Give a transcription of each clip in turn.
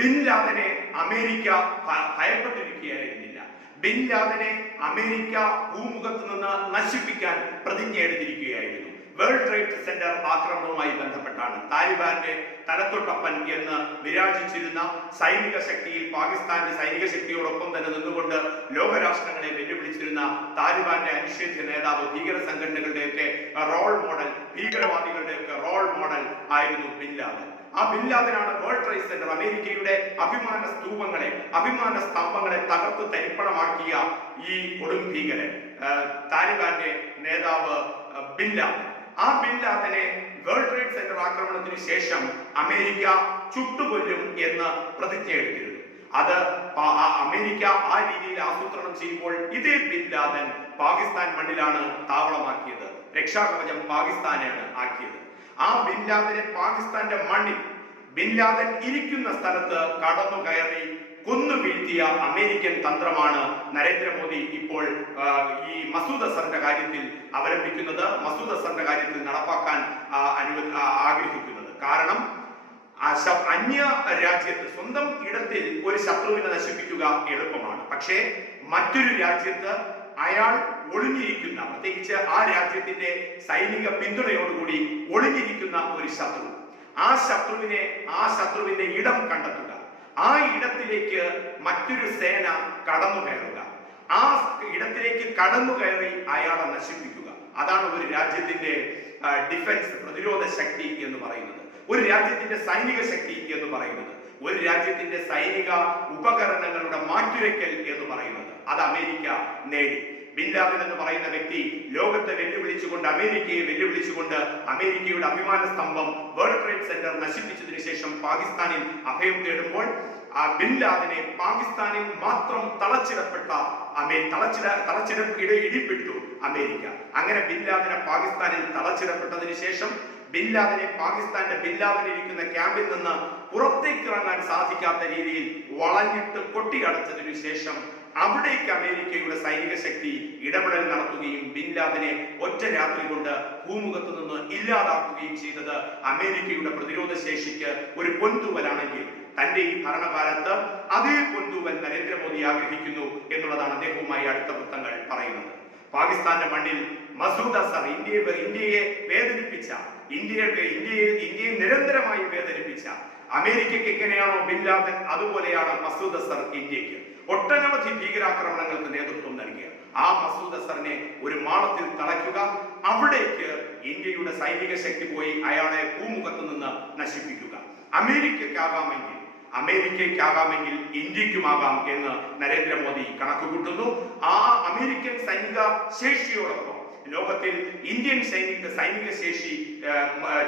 Bin ലാദനെ America ഭയപ്പെട്ടിരിക്കുകയായിരുന്നില്ല. Bin ലാദനെ അമേരിക്ക ഭൂമുഖത്ത് നിന്ന് നശിപ്പിക്കാൻ പ്രതിജ്ഞ എടുത്തിരിക്കുകയായിരുന്നു. വേൾഡ് ട്രേഡ് സെന്റർ ആക്രമണവുമായി ബന്ധപ്പെട്ടാണ്. താലിബാന്റെ തലത്തൊട്ടപ്പൻ എന്ന് വിരാജിച്ചിരുന്ന സൈനിക ശക്തിയിൽ പാകിസ്ഥാന്റെ സൈനിക ശക്തിയോടൊപ്പം തന്നെ നിന്നുകൊണ്ട് ലോകരാഷ്ട്രങ്ങളെ വെല്ലുവിളിച്ചിരുന്ന താലിബാന്റെ അനിഷേധ്യ നേതാവ് ഭീകര സംഘടനകളുടെയൊക്കെ റോൾ മോഡൽ ഭീകരവാദികളുടെയൊക്കെ മോഡൽ ആയിരുന്നു ബിൻ ലാദൻ ആ ബിൻ ലാദനാണ് വേൾഡ് ട്രേഡ് സെന്റർ അമേരിക്കയുടെ അഭിമാന സ്തൂപങ്ങളെ അഭിമാന സ്തംഭങ്ങളെ തകർത്ത് തരിപ്പണമാക്കിയ ഈ കൊടും ഭീകരൻ താലിബാന്റെ നേതാവ് ബിൻ ലാദൻ ആ ബിൻ ലാദനെ വേൾഡ് ട്രേഡ് സെന്റർ ആക്രമണത്തിന് ശേഷം അമേരിക്ക ചുട്ടുകൊല്ലും എന്ന് പ്രതിജ്ഞ എടുത്തിരുന്നു. അത് അമേരിക്ക ആ രീതിയിൽ ആസൂത്രണം ചെയ്യുമ്പോൾ ഇതേ ബിൻ ലാദൻ പാകിസ്ഥാൻ മണ്ണിലാണ് താവളമാക്കിയത്. രക്ഷാകവചം പാകിസ്ഥാനെയാണ് ആക്കിയത്. ആ ബിൻ ലാദനെ പാകിസ്ഥാന്റെ മണ്ണിൽ ബിൻ ലാദൻ ഇരിക്കുന്ന സ്ഥലത്ത് കടന്നു കയറി കൊന്നു വീഴ്ത്തിയ അമേരിക്കൻ തന്ത്രമാണ് നരേന്ദ്രമോദി ഇപ്പോൾ ഈ മസൂദ് അസറിന്റെ കാര്യത്തിൽ അവലംബിക്കുന്നത് മസൂദ് അസറിന്റെ കാര്യത്തിൽ നടപ്പാക്കാൻ ആ, അനുവദി ആഗ്രഹിക്കുന്നത്. കാരണം അന്യ രാജ്യത്ത് സ്വന്തം ഇടത്തിൽ ഒരു ശത്രുവിനെ നശിപ്പിക്കുക എളുപ്പമാണ്. പക്ഷേ മറ്റൊരു രാജ്യത്ത് അയാൾ ഒളിഞ്ഞിരിക്കുന്ന പ്രത്യേകിച്ച് ആ രാജ്യത്തിന്റെ സൈനിക പിന്തുണയോടുകൂടി ഒളിഞ്ഞിരിക്കുന്ന ഒരു ശത്രു. ആ ശത്രുവിനെ ആ ശത്രുവിന്റെ ഇടം കണ്ടെത്തുക. ആ ഇടത്തിലേക്ക് മറ്റൊരു സേന കടന്നു കയറുക ആ ഇടത്തിലേക്ക് കടന്നു കയറി അയാളെ നശിപ്പിക്കുക. അതാണ് ഒരു രാജ്യത്തിന്റെ ഡിഫൻസ് പ്രതിരോധ ശക്തി എന്ന് പറയുന്നത്. ഒരു രാജ്യത്തിന്റെ സൈനിക ശക്തി എന്ന് പറയുന്നത്. ഒരു രാജ്യത്തിന്റെ സൈനിക ഉപകരണങ്ങളുടെ മാറ്റുരയ്ക്കൽ എന്ന് പറയുന്നത്. അത് അമേരിക്ക നേടി. ബിൻലാദൻ എന്ന് പറയുന്ന വ്യക്തി ലോകത്തെ വെല്ലുവിളിച്ചുകൊണ്ട് അമേരിക്കയെ വെല്ലുവിളിച്ചുകൊണ്ട് അമേരിക്കയുടെ അഭിമാന സ്തംഭം വേൾഡ് ട്രേഡ് സെന്റർ നശിപ്പിച്ചതിനു ശേഷം പാകിസ്ഥാനിൽ അഭയം തേടുമ്പോൾ ആ ബിൻലാദിനെ പാകിസ്ഥാനിൽ മാത്രം തളച്ചിടപ്പെട്ട അമേ തളച്ചിട തളച്ചിട അമേരിക്ക. അങ്ങനെ ബിൻലാദിനെ പാകിസ്ഥാനിൽ തളച്ചിടപ്പെട്ടതിന് ശേഷം ബിൻ ലാദനെ പാകിസ്ഥാന്റെ ലാദൻ ഇരിക്കുന്ന ക്യാമ്പിൽ നിന്ന് പുറത്തേക്ക് ഇറങ്ങാൻ സാധിക്കാത്ത രീതിയിൽ വളഞ്ഞിട്ട് കൊട്ടിയടച്ചതിനു ശേഷം അവിടേക്ക് അമേരിക്കയുടെ സൈനിക ശക്തി ഇടപെടൽ നടത്തുകയും ബിൻ ഒറ്റ രാത്രി കൊണ്ട് ഭൂമുഖത്ത് നിന്ന് ഇല്ലാതാക്കുകയും ചെയ്തത് അമേരിക്കയുടെ പ്രതിരോധ ശേഷിക്ക് ഒരു പൊൻതൂവലാണെങ്കിൽ തന്റെ ഈ ഭരണകാലത്ത് അതേ പൊൻതൂവൽ നരേന്ദ്രമോദി ആഗ്രഹിക്കുന്നു എന്നുള്ളതാണ് അദ്ദേഹവുമായി അടുത്ത വൃത്തങ്ങൾ പറയുന്നത്. പാകിസ്ഥാന്റെ മണ്ണിൽ മസൂദ് അസർ ഇന്ത്യയെ ഇന്ത്യയെ വേദനിപ്പിച്ച ഇന്ത്യയെ ഇന്ത്യയിൽ ഇന്ത്യയെ നിരന്തരമായി വേദനിപ്പിച്ച അമേരിക്കയ്ക്ക് എങ്ങനെയാണോ ബില്ലാദൻ അതുപോലെയാണ് മസൂദ് അസർ ഇന്ത്യയ്ക്ക് ഒട്ടനവധി ഭീകരാക്രമണങ്ങൾക്ക് നേതൃത്വം നൽകിയ ആ മസൂദ് അസറിനെ ഒരു മാളത്തിൽ തളയ്ക്കുക അവിടേക്ക് ഇന്ത്യയുടെ സൈനിക ശക്തി പോയി അയാളെ ഭൂമുഖത്ത് നിന്ന് നശിപ്പിക്കുക. അമേരിക്കക്കാകാമെങ്കിൽ അമേരിക്കയ്ക്കാകാമെങ്കിൽ ഇന്ത്യക്കുമാകാം എന്ന് നരേന്ദ്രമോദി കണക്കുകൂട്ടുന്നു. ആ അമേരിക്കൻ സൈനിക ശേഷിയോടൊപ്പം ലോകത്തിൽ ഇന്ത്യൻ സൈനിക സൈനിക ശേഷി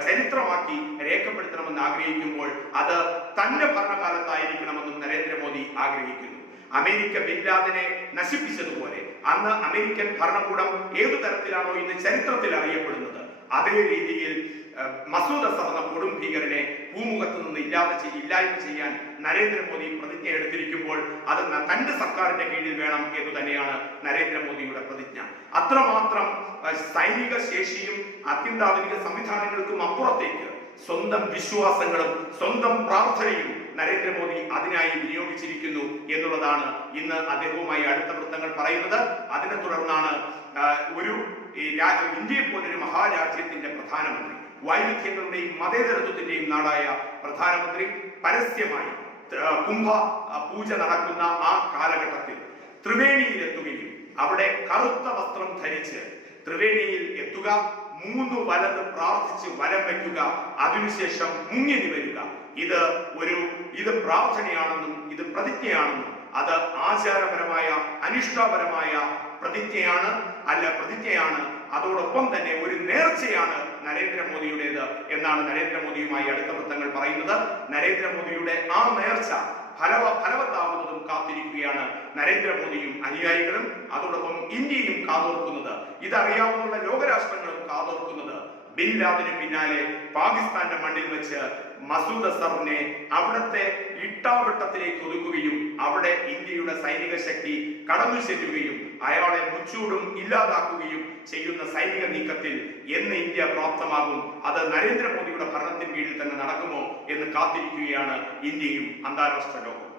ചരിത്രമാക്കി രേഖപ്പെടുത്തണമെന്ന് ആഗ്രഹിക്കുമ്പോൾ അത് തന്റെ ഭരണകാലത്തായിരിക്കണമെന്നും നരേന്ദ്രമോദി ആഗ്രഹിക്കുന്നു. അമേരിക്ക ബിൻലാദിനെ നശിപ്പിച്ചതുപോലെ അന്ന് അമേരിക്കൻ ഭരണകൂടം ഏതു തരത്തിലാണോ ഇന്ന് ചരിത്രത്തിൽ അറിയപ്പെടുന്നത് അതേ രീതിയിൽ മസൂദ് അസർ എന്ന കൊടും ഭീകരനെ ഭൂമുഖത്ത് നിന്ന് ഇല്ലാതെ ഇല്ലായ്മ ചെയ്യാൻ നരേന്ദ്രമോദി പ്രതിജ്ഞ എടുത്തിരിക്കുമ്പോൾ അത് തന്റെ സർക്കാരിന്റെ കീഴിൽ വേണം എന്ന് തന്നെയാണ് നരേന്ദ്രമോദിയുടെ പ്രതിജ്ഞ. അത്രമാത്രം സൈനിക ശേഷിയും അത്യന്താധുനിക സംവിധാനങ്ങൾക്കും അപ്പുറത്തേക്ക് സ്വന്തം വിശ്വാസങ്ങളും സ്വന്തം പ്രാർത്ഥനയും നരേന്ദ്രമോദി അതിനായി വിനിയോഗിച്ചിരിക്കുന്നു എന്നുള്ളതാണ് ഇന്ന് അദ്ദേഹവുമായി അടുത്ത വൃത്തങ്ങൾ പറയുന്നത്. അതിനെ തുടർന്നാണ് ഒരു ഇന്ത്യയെ പോലൊരു മഹാരാജ്യത്തിന്റെ പ്രധാനമന്ത്രി വൈവിധ്യങ്ങളുടെയും മതേതരത്വത്തിന്റെയും നാടായ പ്രധാനമന്ത്രി പരസ്യമായി കുംഭ പൂജ നടക്കുന്ന ആ കാലഘട്ടത്തിൽ ത്രിവേണിയിലെത്തുകയും അവിടെ കറുത്ത വസ്ത്രം ധരിച്ച് ത്രിവേണിയിൽ എത്തുക മൂന്ന് വലത് പ്രാർത്ഥിച്ച് വരം വയ്ക്കുക അതിനുശേഷം മുങ്ങിനി വരിക. ഇത് ഒരു ഇത് പ്രാർത്ഥനയാണെന്നും ഇത് പ്രതിജ്ഞയാണെന്നും അത് ആചാരപരമായ അനിഷ്ഠാപരമായ പ്രതിജ്ഞയാണ് അല്ല പ്രതിജ്ഞയാണ് അതോടൊപ്പം തന്നെ ഒരു നേർച്ചയാണ് നരേന്ദ്രമോദിയുടേത് എന്നാണ് നരേന്ദ്രമോദിയുമായി അടുത്ത വൃത്തങ്ങൾ പറയുന്നത്. നരേന്ദ്രമോദിയുടെ ആ നേർച്ച ഫലവ ഫലവത്താവുന്നതും കാത്തിരിക്കുകയാണ് നരേന്ദ്രമോദിയും അനുയായികളും അതോടൊപ്പം ഇന്ത്യയും കാതോർക്കുന്നത്. ഇതറിയാവുന്ന ലോകരാഷ്ട്രങ്ങളും കാതോർക്കുന്നത് ബിൻ ലാദിന് പിന്നാലെ പാകിസ്ഥാന്റെ മണ്ണിൽ വെച്ച് മസൂദ് അസറിനെ അവിടുത്തെ ഇട്ടാവട്ടത്തിലേക്ക് ഒതുക്കുകയും അവിടെ ഇന്ത്യയുടെ സൈനിക ശക്തി കടന്നു ചെല്ലുകയും അയാളെ മുച്ചൂടും ഇല്ലാതാക്കുകയും ചെയ്യുന്ന സൈനിക നീക്കത്തിൽ എന്ന് ഇന്ത്യ പ്രാപ്തമാകും. അത് നരേന്ദ്രമോദിയുടെ ഭരണത്തിന് കീഴിൽ തന്നെ നടക്കുമോ എന്ന് കാത്തിരിക്കുകയാണ് ഇന്ത്യയും അന്താരാഷ്ട്ര ലോകവും.